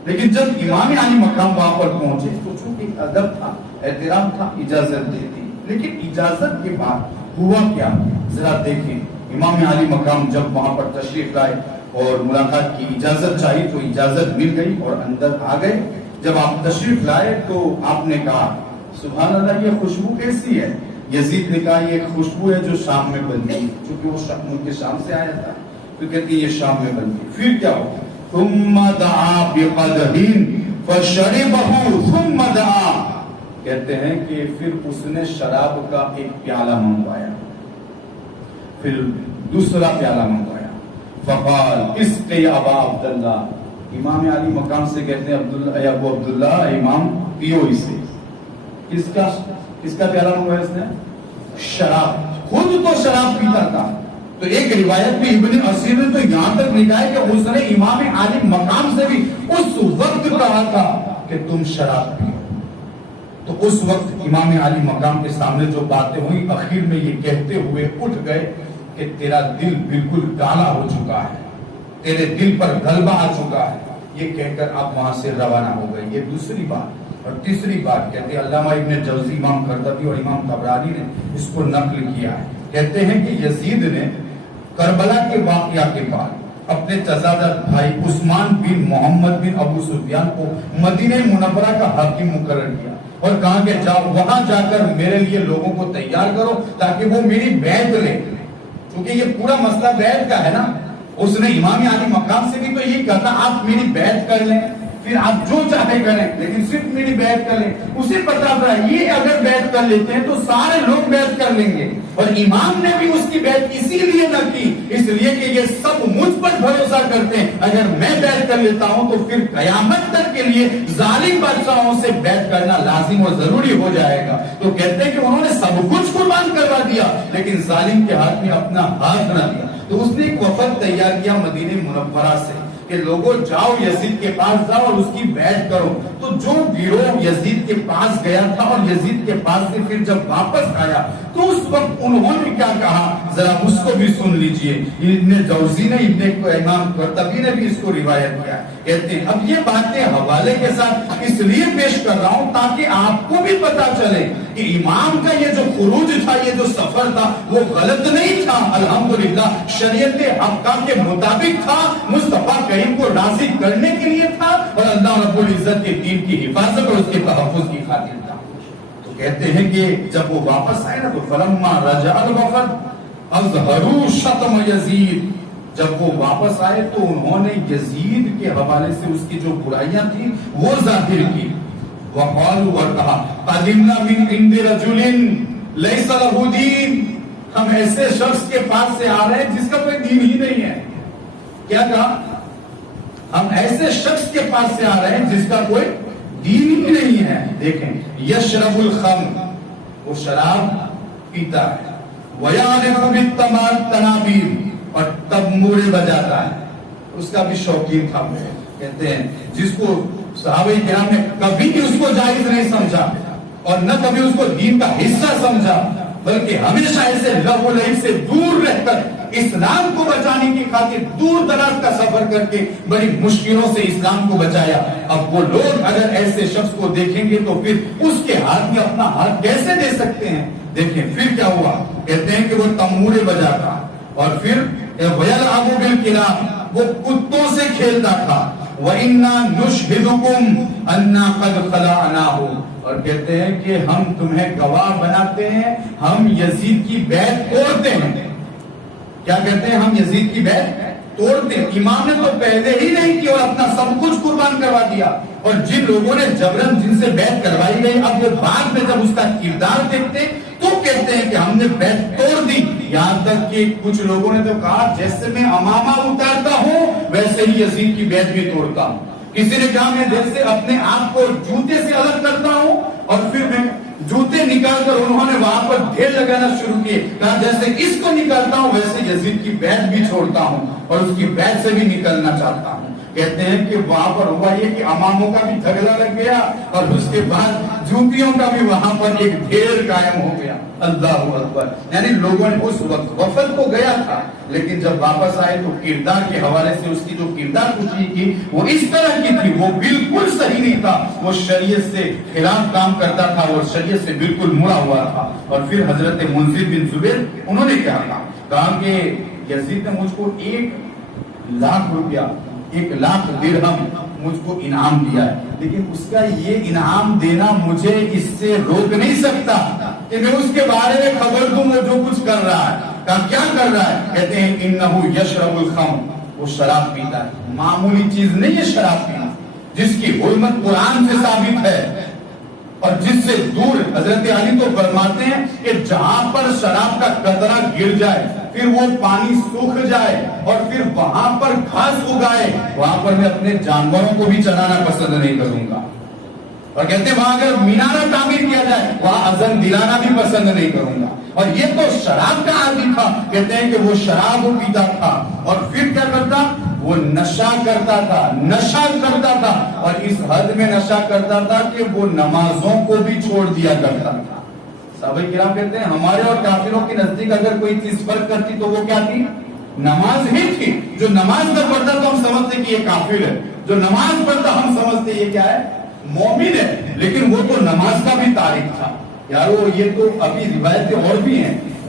لیکن جب امام علی مقام وہاں پر پہنچے تو چونکہ ادب تھا، احترام تھا، اجازت دے دی. لیکن اجازت کے بعد ہوا کیا ذرا دیکھیں. امام علی مقام جب وہاں پر تشریف لائے اور ملاقات کی اجازت چاہی تو اجازت مل گئی اور اندر آ گئے. جب آپ تشریف لائے تو آپ نے کہا سبحان اللہ یہ خوشبو کیسی ہے؟ یزید نے کہا یہ ایک خوشبو ہے جو شام میں بنتی ہے، چونکہ وہ ملک کے شام سے آیا تھا تو کہتے ہیں یہ شام میں بنتی ہے. پھر کیا ہو؟ ثم دعا بقدح فشربه ثم دعا، کہتے ہیں کہ پھر اس نے شراب کا ایک پیالہ منگوایا، پھر دوسرا پیالہ منگوایا. فقال اسق یا ابا عبداللہ، امام علی مقام سے کہتے ہیں عبداللہ اے ابو عبداللہ امام پیو اسے. کس کا پیالہ منگوایا اس نے؟ شراب. خود تو شراب پیتا تھا. تو ایک روایت میں ابن اسیر نے تو یہاں تک لکھا ہے کہ اس نے امام علی مقام سے بھی اس وقت کہا تھا کہ تم شراب پیو. تو اس وقت امام علی مقام کے سامنے جو باتیں ہوئی اخیر میں یہ کہتے ہوئے اٹھ گئے کہ تیرا دل بالکل کالا ہو چکا ہے، تیرے دل پر غلبہ آ چکا ہے. یہ کہہ کر آپ وہاں سے روانہ ہو گئے. یہ دوسری بات. اور تیسری بات کہتے ہیں علامہ ابن جوزی، امام قرطبی اور امام طبرانی نے اس کو نقل کیا ہے. کہتے ہیں کہ یزید نے کربلا کے واقعہ کے بعد اپنے چچادہ بھائی عثمان بن محمد بن ابو سفیان کو مدینہ منورہ کا حاکم مقرر کیا اور کہا کہ جاؤ وہاں جا کر میرے لیے لوگوں کو تیار کرو تاکہ وہ میری بیعت لیں، کیونکہ یہ پورا مسئلہ بیعت کا ہے نا۔ اس نے امام علی مقام سے بھی تو یہی کہا تھا آپ میری بیعت کر لیں، پھر آپ جو چاہے کریں لیکن صرف میری بیعت کر لیں۔ اسے پتا تھا یہ اگر بیعت کر لیتے ہیں تو سارے لوگ بیعت کر لیں گے، اور امام نے بھی اس کی بیعت اسی لیے نہ کی، اس لیے کہ یہ سب مجھ پر بھروسہ کرتے ہیں، اگر میں بیعت کر لیتا ہوں تو پھر قیامت تک کے لیے ظالم بادشاہوں سے بیعت کرنا لازم اور ضروری ہو جائے گا۔ تو کہتے ہیں کہ انہوں نے سب کچھ قربان کروا دیا لیکن ظالم کے ہاتھ میں اپنا ہاتھ نہ دیا۔ تو اس نے ایک وفد تیار کیا مدینہ منورہ سے کہ لوگوں جاؤ یزید کے پاس جاؤ اور اس کی بیعت کرو۔ تو جو گروہ یزید کے پاس گیا تھا اور یزید کے پاس سے پھر جب واپس آیا تو اس وقت انہوں نے کیا کہا ذرا اس کو بھی سن لیجئے۔ ابن جوزی نے امام قرطبی نے بھی اس کو روایت کیا، کہتے ہیں اب یہ باتیں حوالے کے ساتھ اس لیے پیش کر رہا ہوں تاکہ آپ کو بھی پتا چلے کہ امام کا یہ جو خروج تھا، یہ جو سفر تھا وہ غلط نہیں تھا، الحمدللہ شریعت حقہ کے مطابق تھا، مصطفیٰ کریم کو راضی کرنے کے لیے تھا اور اللہ رب العزت کے دین کی حفاظت اور اس کے تحفظ کی خاطر تھا۔ تو کہتے ہیں کہ جب وہ واپس آئے نا تو فلما رجع الوفد اظہروا شتم یزید، جب وہ واپس آئے تو انہوں نے یزید کے حوالے سے اس کی جو برائیاں تھیں وہ ظاہر کی۔ وقالوا، اور کہا قدمنا من عند رجل لیس له دین، ہم ایسے شخص کے پاس سے آ رہے ہیں جس کا کوئی دین ہی نہیں ہے۔ کیا کہا؟ ہم ایسے شخص کے پاس سے آ رہے ہیں جس کا کوئی دین ہی نہیں ہے۔ دیکھیں یشرب الخمر، وہ شراب پیتا ہے، ویعلم بالتنابیر، اور تنبورے بجاتا ہے، اس کا بھی شوقین تھا۔ کہتے ہیں جس کو صحابہ کرام نے کبھی بھی اس کو جائز نہیں سمجھا اور نہ کبھی اس کو دین کا حصہ سمجھا، بلکہ ہمیشہ ایسے لغو و لعب سے دور رہ کر اسلام کو بچانے کی خاطر دور دراز کا سفر کر کے بڑی مشکلوں سے اسلام کو بچایا۔ اب وہ لوگ اگر ایسے شخص کو دیکھیں گے تو پھر اس کے ہاتھ میں اپنا ہاتھ کیسے دے سکتے ہیں؟ دیکھیں پھر کیا ہوا، کہتے ہیں کہ وہ تنبورے بجاتا اور پھر وَيَلْعَبُ بِالْكِلَابِ، وہ کتوں سے کھیلتا تھا۔ وَإِنَّا نُشْهِدُكُمْ أَنَّا قَدْ خَلَعْنَاهُ، اور کہتے ہیں کہ ہم تمہیں گواہ بناتے ہیں، ہم یزید کی بیعت توڑتے ہیں۔ کیا کہتے ہیں؟ ہم یزید کی بیعت توڑتے ہیں۔ امام نے تو پہلے ہی نہیں کیا اور اپنا سب کچھ قربان کروا دیا، اور جن لوگوں نے جبرن جن سے بیعت کروائی گئی اب وہ بعد میں جب اس کا کردار دیکھتے تو کہتے ہیں کہ ہم نے بیعت توڑ دی۔ یہاں تک کہ کچھ لوگوں نے تو کہا جیسے میں امامہ اتارتا ہوں ویسے ہی یزید کی بیعت بھی توڑتا ہوں۔ کسی نے کہا میں جیسے اپنے آپ کو جوتے سے الگ کرتا ہوں اور پھر میں جوتے نکال کر انہوں نے وہاں پر ڈھیر لگانا شروع کیے، کہا جیسے اس کو نکالتا ہوں ویسے یزید کی بیعت بھی چھوڑتا ہوں اور اس کی بیعت سے بھی نکلنا چاہتا ہوں۔ کہتے ہیں کہ وہاں پر ہوا یہ کہ اماموں کا بھی جھگڑا لگ گیا اور اس کے بعد جوتیوں کا بھی وہاں پر ایک ڈھیر قائم ہو گیا۔ اللہ اکبر، یعنی لوگوں نے اس وقت وفد کو گیا تھا لیکن جب واپس آئے تو کردار کے حوالے سے اس کی جو کردار کشی کی وہ اس طرح کی تھی، وہ بالکل صحیح نہیں تھا، وہ شریعت سے خلاف کام کرتا تھا اور شریعت سے بالکل مڑا ہوا تھا۔ اور پھر حضرت منذر بن زبیر انہوں نے کیا کہا کہ یزید نے مجھ کو 1,00,000 روپیہ 1,00,000 درہم مجھ کو انعام دیا ہے، لیکن اس کا یہ انعام دینا مجھے اس سے روک نہیں سکتا کہ میں اس کے بارے میں خبر دوں وہ جو کچھ کر رہا ہے۔ کہا کیا کر رہا ہے؟ کہتے ہیں انہو یشرب الخمر، وہ شراب پیتا ہے۔ معمولی چیز نہیں ہے شراب پینا، جس کی حرمت قرآن سے ثابت ہے اور جس سے دور۔ حضرت علی تو فرماتے ہیں کہ جہاں پر شراب کا قطرہ گر جائے پھر وہ پانی سوکھ جائے اور پھر وہاں پر گھاس اگائے وہاں پر میں اپنے جانوروں کو بھی چرانا پسند نہیں کروں گا، اور کہتے ہیں وہاں اگر مینارہ تعمیر کیا جائے وہاں اذان دلانا بھی پسند نہیں کروں گا۔ اور یہ تو شراب کا عادی تھا، کہتے ہیں کہ وہ شراب پیتا تھا اور پھر کیا کرتا؟ وہ نشہ کرتا تھا اور اس حد میں نشہ کرتا تھا کہ وہ نمازوں کو بھی چھوڑ دیا کرتا تھا۔ صحابہ کرام کہتے ہیں ہمارے اور کافروں کے نزدیک اگر کوئی چیز فرق کرتی تو وہ کیا تھی؟ نماز ہی تھی۔ جو نماز نہ پڑھتا تو ہم سمجھتے کہ یہ کافر ہے، جو نماز پڑھتا ہم سمجھتے یہ کیا ہے؟ مومن ہے۔ لیکن وہ تو نماز کا بھی تارک تھا۔ یارو یہ تو ابھی روایتیں اور بھی ہیں،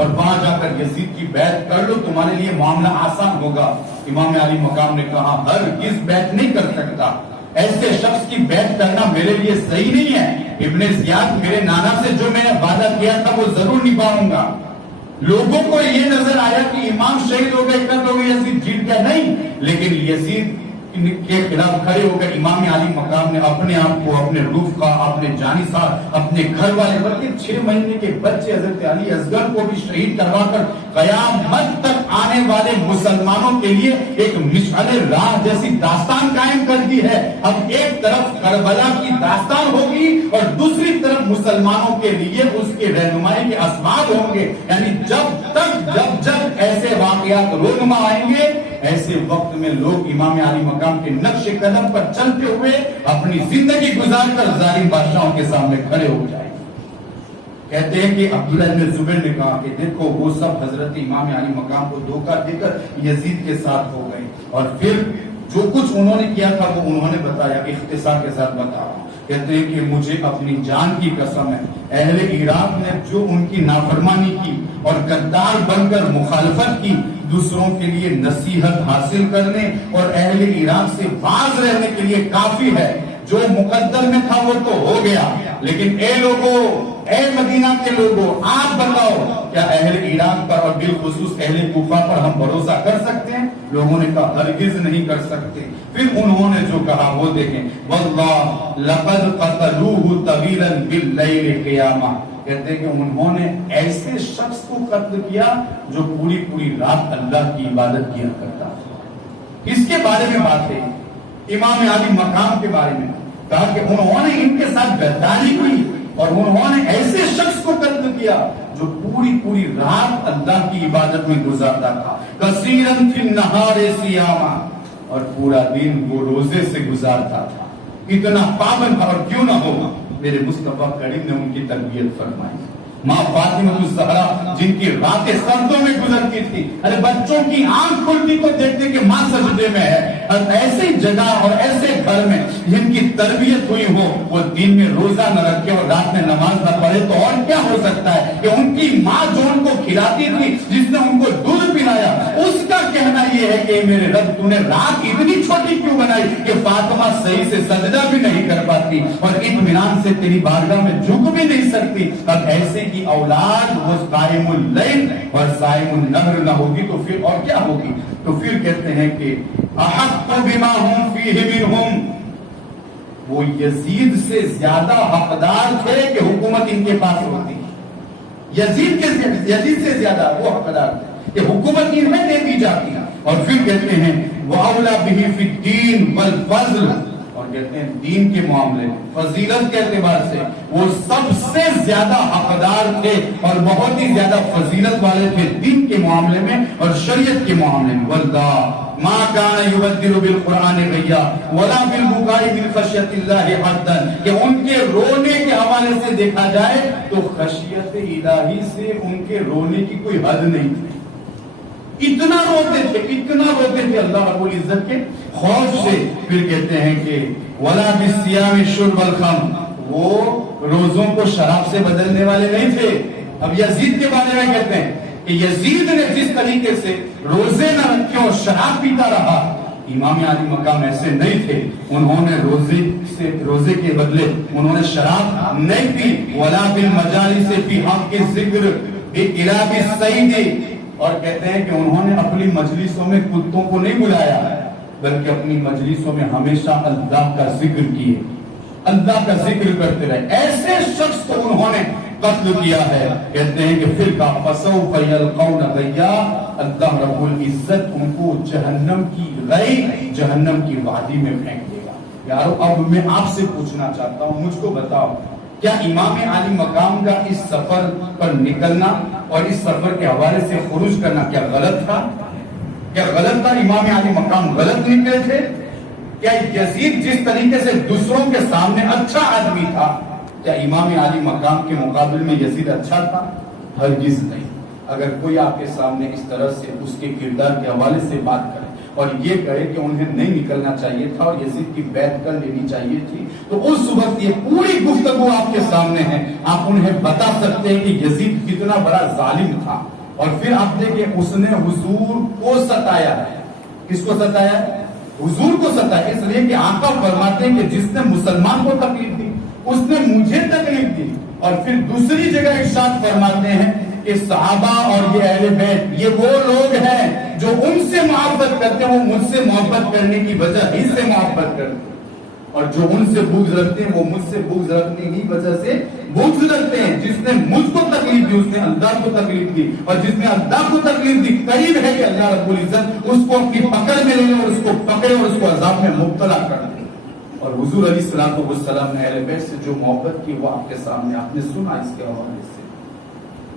اور وہاں جا کر یزید کی بیعت کر لو، تمہارے لیے معاملہ آسان ہوگا۔ امام علی مقام نے کہا ہرگز بیعت نہیں کر سکتا، ایسے شخص کی بیعت کرنا میرے لیے صحیح نہیں ہے۔ ابن زیاد میرے نانا سے جو میں نے وعدہ کیا تھا وہ ضرور نبھاؤں گا۔ لوگوں کو یہ نظر آیا کہ امام شہید ہو گئے، کر لوگ یزید جیت گیا، نہیں، لیکن یزید کے خلاف کھڑے ہو کر امام علی مقام نے اپنے آپ کو، اپنے رفقا، اپنے جانثار، اپنے گھر والے، بلکہ 6 مہینے کے بچے حضرت علی اصغر کو بھی شہید کروا کر قیامت تک آنے والے مسلمانوں کے لیے ایک مشعل راہ جیسی داستان قائم کر دی ہے۔ اب ایک طرف کربلا کی داستان ہوگی اور دوسری طرف مسلمانوں کے لیے اس کی رہنمائی کے اسباب ہوں گے، یعنی جب ایسے واقعات رونما آئیں گے، ایسے وقت میں لوگ امام علی مقام کے نقش قدم پر چلتے ہوئے اپنی زندگی گزار کر ظالم بادشاہوں کے سامنے کھڑے ہو جائیں۔ کہتے ہیں کہ عبداللہ بن زبیر نے کہا کہ دیکھو وہ سب حضرت امام علی مقام کو دھوکہ دے کر یزید کے ساتھ ہو گئے، اور پھر جو کچھ انہوں نے کیا تھا وہ انہوں نے بتایا، اختصار کے ساتھ بتا رہا ہوں۔ کہتے ہیں کہ مجھے اپنی جان کی قسم ہے، اہل عراق نے جو ان کی نافرمانی کی اور غدار بن کر مخالفت کی، دوسروں کے لیے نصیحت حاصل کرنے اور اہل عراق سے باز رہنے کے لیے کافی ہے۔ جو مقدر میں تھا وہ تو ہو گیا، لیکن اے لوگوں، اے مدینہ کے لوگوں، آپ بتاؤ کیا اہل عراق پر اور بالخصوص اہل کوفہ پر ہم بھروسہ کر سکتے ہیں؟ لوگوں نے کہا ہرگز نہیں کر سکتے۔ پھر انہوں نے جو کہا وہ دیکھیں، واللہ لقد قتلوه طویلا باللیل قیاما، کہتے ہیں کہ انہوں نے ایسے شخص کو قتل کیا جو پوری رات اللہ کی عبادت کیا کرتا تھا۔ اس کے بارے میں بات ہے، امام علی مقام کے بارے میں کہا کہ انہوں نے ان کے ساتھ غداری کی اور انہوں نے ایسے شخص کو قتل کیا جو پوری رات اللہ کی عبادت میں گزارتا تھا، کثیرن فی النہار صیاما، اور پورا دن وہ روزے سے گزارتا تھا، اتنا پابند، اور کیوں نہ ہو، میرے مصطفیٰ کریم نے ان کی تربیت فرمائی۔ ماں فاطمہ الزہرا جن کی راتیں سردوں میں گزرتی تھی، ارے بچوں کی آنکھ کھلتی تو دیکھتے کہ ماں سجدے میں ہے، اور ایسی جگہ اور ایسے گھر میں جن کی تربیت ہوئی ہو، وہ دن میں روزہ نہ رکھے اور رات میں نماز نہ پڑھے تو اور کیا ہو سکتا ہے کہ ان کی ماں جو ان کو کھلاتی تھی، جس نے ان کو دودھ پلایا، اس کا کہنا یہ ہے کہ میرے رب تو نے رات اتنی چھوٹی کیوں بنائی کہ فاطمہ صحیح سے سجدہ بھی نہیں کر پاتی اور اطمینان سے تیری بارگاہ میں جھک بھی نہیں سکتی۔ اب ایسے کی اولاد وہ قائم اللیل اور صائم النہر نہ ہوگی تو پھر اور کیا ہوگی؟ تو پھر کہتے ہیں کہ احق بما هم فیہ منہم، وہ یزید سے زیادہ حقدار تھے کہ حکومت ان کے پاس ہوتی، یزید سے زیادہ وہ حقدار تھے کہ حکومت ان میں دے دی جاتی۔ اور پھر کہتے ہیں وَأَوْلَى بِهِ فِي الدِّينِ وَالْفَضْلِ، اور کہتے ہیں دین کے معاملے میں، فضیلت کے اعتبار سے وہ سب سے زیادہ حقدار تھے اور بہت ہی زیادہ فضیلت والے تھے دین کے معاملے میں اور شریعت کے معاملے میں۔ وَاللَّهِ مَا كَانَ يُبَدِّلُ بِالْقُرْآنِ غَيَّا وَلَا بِالْبُكَاءِ مِنْ خَشْيَةِ اللَّهِ حَدًّا، کہ ان کے رونے کے حوالے سے دیکھا جائے تو خشیت الہی سے ان کے رونے کی کوئی حد نہیں تھی، اتنا روتے تھے اللہ رب العزت کے خوف سے۔ پھر کہتے ہیں کہ وَلَا بِالصِّيَامِ شُرْبَ الْخَمْرِ، وہ روزوں کو شراب سے بدلنے والے نہیں تھے۔ اب یزید کے بارے میں کہتے ہیں کہ یزید نے جس طریقے سے روزے نہ رکھے اور شراب پیتا رہا، امام علی مقام ایسے نہیں تھے، انہوں نے روزے کے بدلے انہوں نے شراب نہیں پی۔ وَلَا بِالْمَجَالِسِ فِي حَقِّ الذِّكْرِ بِإِلَابِ السَّيْدِ، اور کہتے ہیں کہ انہوں نے اپنی مجلسوں میں کتوں کو نہیں بلایا بلکہ اپنی مجلسوں میں ہمیشہ اللہ کا ذکر کیے، اللہ کا ذکر کرتے رہے، ایسے شخص کو انہوں نے قتل کیا ہے۔ کہتے ہیں کہ پھر کا فَسَوْفَ يَلْقَوْنَ غَيَّا، اللہ رب العزت ان کو جہنم کی وادی میں پھینک دے گا۔ یارو اب میں آپ سے پوچھنا چاہتا ہوں، مجھ کو بتاؤ کیا امام علی مقام کا اس سفر پر نکلنا اور اس سفر کے حوالے سے خروج کرنا کیا غلط تھا؟ کیا غلط تھا؟ امام علی مقام غلط نکلے تھے؟ کیا یزید جس طریقے سے دوسروں کے سامنے اچھا آدمی تھا، کیا امام علی مقام کے مقابل میں یزید اچھا تھا؟ ہرگز نہیں۔ اگر کوئی آپ کے سامنے اس طرح سے اس کے کردار کے حوالے سے بات کرے اور یہ کہے کہ انہیں نہیں نکلنا چاہیے تھا اور یزید کی بیعت کر لینی چاہیے تھی، تو اس وقت یہ پوری گفتگو آپ کے سامنے ہے، آپ انہیں بتا سکتے ہیں کہ یزید کتنا بڑا ظالم تھا، اور پھر آپ دیکھیں اس نے حضور کو ستایا ہے. کس کو ستایا ہے؟ حضور کو ستایا. اس لیے کہ آقا فرماتے ہیں کہ جس نے مسلمان کو تکلیف دی اس نے مجھے تکلیف دی. اور پھر دوسری جگہ ارشاد فرماتے ہیں کہ صحابہ اور یہ اہل بیت یہ وہ لوگ ہیں جو ان سے محبت کرتے ہیں, وہ مجھ سے محبت کرنے کی وجہ ہی سے محبت کرتے ہیں, اور جو ان سے بغض رکھتے ہیں وہ مجھ سے بغض رکھنے کی وجہ سے بغض رکھتے ہیں. جس نے مجھ کو تکلیف دی اس نے اللہ کو تکلیف دی, اور جس نے اللہ کو تکلیف دی قریب ہے کہ اللہ رب العزت اس کو اپنی پکڑ میں لے لے اور اس کو پکڑے اور اس کو عذاب میں مبتلا کر دے. اور حضور علیہ الصلوۃ والسلام نے اہل بیت سے جو محبت کی وہ آپ کے سامنے آپ نے سنا اس کے حوالے سے.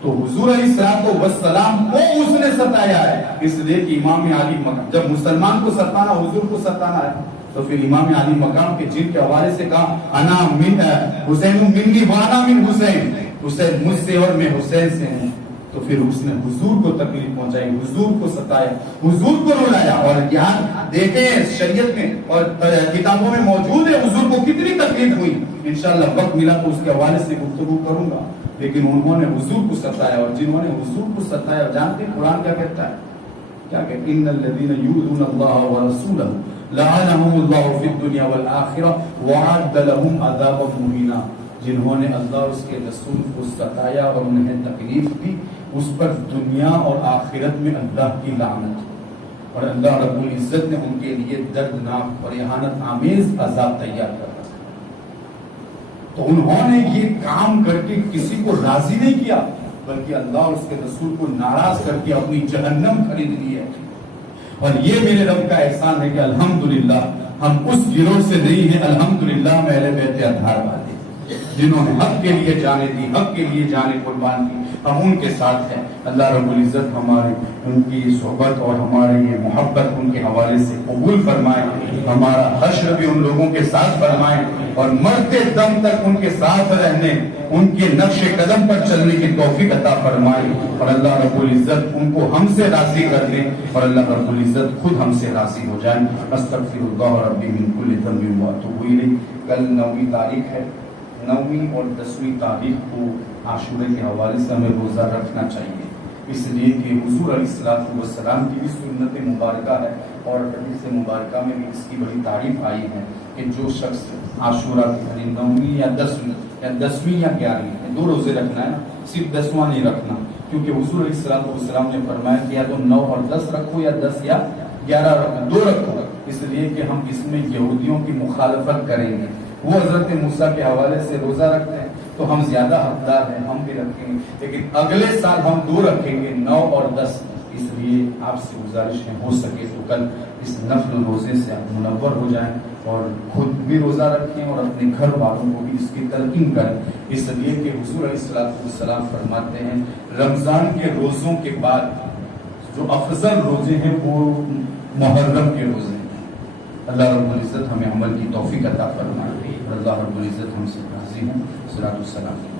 تو حضور علیہ الصلوۃ والسلام کو اس نے ستایا ہے, اس لیے کہ امام علی مقام, جب مسلمان کو ستانا حضور کو ستانا ہے تو پھر امام علی مقام کے جن کے حوالے سے کہا انا من حسین منی وانا من حسین, حسین مجھ سے اور میں حسین سے ہوں. تو پھر اس نے حضور کو تکلیف پہنچائی, حضور کو ستایا, حضور کو رلایا. اور یہاں دیکھیں شریعت میں اور کتابوں میں موجود ہے حضور کو کتنی تکلیف ہوئی. انشاءاللہ وقت ملا تو اس کے حوالے سے گفتگو کروں گا. لیکن انہوں نے حضور کو ستایا, اور جنہوں نے حضور کو ستایا جانتے ہیں قرآن کیا کہتا ہے؟ کیا کہتے ہیں؟ ان الذين يؤذون الله ورسوله لعنهم الله في الدنيا والآخرة وأعد لهم عذابا مهينا. جنہوں نے اللہ اور اس کے رسول کو ستایا اور انہیں تکلیف دی اس پر دنیا اور آخرت میں اللہ کی لعنت, اور اللہ رب العزت نے ان کے لیے دردناک اور اہانت آمیز عذاب تیار کر رکھا. تو انہوں نے یہ کام کر کے کسی کو راضی نہیں کیا بلکہ اللہ اور اس کے رسول کو ناراض کر کے اپنی جہنم خرید لی ہے. اور یہ میرے رب کا احسان ہے کہ الحمدللہ ہم اس گروہ سے نہیں ہیں. الحمدللہ میرے بیت اطہار والے جنہوں نے حق کے لیے جانے دی, حق کے لیے جانے قربان کی, ہم ان کے ساتھ ہیں. اللہ رب العزت ہماری ان کی صحبت اور ہماری یہ محبت ان کے حوالے سے قبول فرمائے, ہمارا حشر بھی ان لوگوں کے ساتھ فرمائے, اور مرتے دم تک ان کے ساتھ رہنے, ان کے نقش قدم پر چلنے کی توفیق عطا فرمائے. اور اللہ رب العزت ان کو ہم سے راضی کر لے, اور اللہ رب العزت خود ہم سے راضی ہو جائے. استغفر اللہ ربی من کل ذنب واتوب الیہ. کل 9ویں تاریخ ہے, 9ویں اور 10ویں تاریخ کو عاشورہ کے حوالے سے ہمیں روزہ رکھنا چاہیے, اس لیے کہ حضور علیہ الصلوۃ والسلام کی بھی سنت مبارکہ ہے, اور حدیث مبارکہ میں بھی اس کی بڑی تعریف آئی ہے کہ جو شخص عاشورہ یعنی 9ویں یا 10ویں یا 11ویں 2 روزے رکھنا ہے نا, صرف 10واں نہیں رکھنا, کیونکہ حضور علیہ الصلوۃ والسلام نے فرمایا کہ یا تو 9 اور 10 رکھو یا 10 یا 11 رکھو, 2 رکھو, اس لیے کہ ہم اس میں یہودیوں کی مخالفت کریں گے. وہ حضرت موسیٰ کے حوالے سے روزہ رکھتے ہیں تو ہم زیادہ حقدار ہیں, ہم بھی رکھیں گے, لیکن اگلے سال ہم 2 رکھیں گے, 9 اور 10. اس لیے آپ سے گزارش ہے ہو سکے تو کل اس نفل روزے سے آپ منور ہو جائیں, اور خود بھی روزہ رکھیں اور اپنے گھر والوں کو بھی اس کی تلقین کریں. اس لیے کہ حضور علیہ الصلوۃ والسلام فرماتے ہیں رمضان کے روزوں کے بعد جو افضل روزے ہیں وہ محرم کے روزے ہیں. اللہ رب العزت ہمیں عمل کی توفیق عطا فرمائے, اللہ رب العزت ہم سے راضی ہیں. صلاۃ والسلام.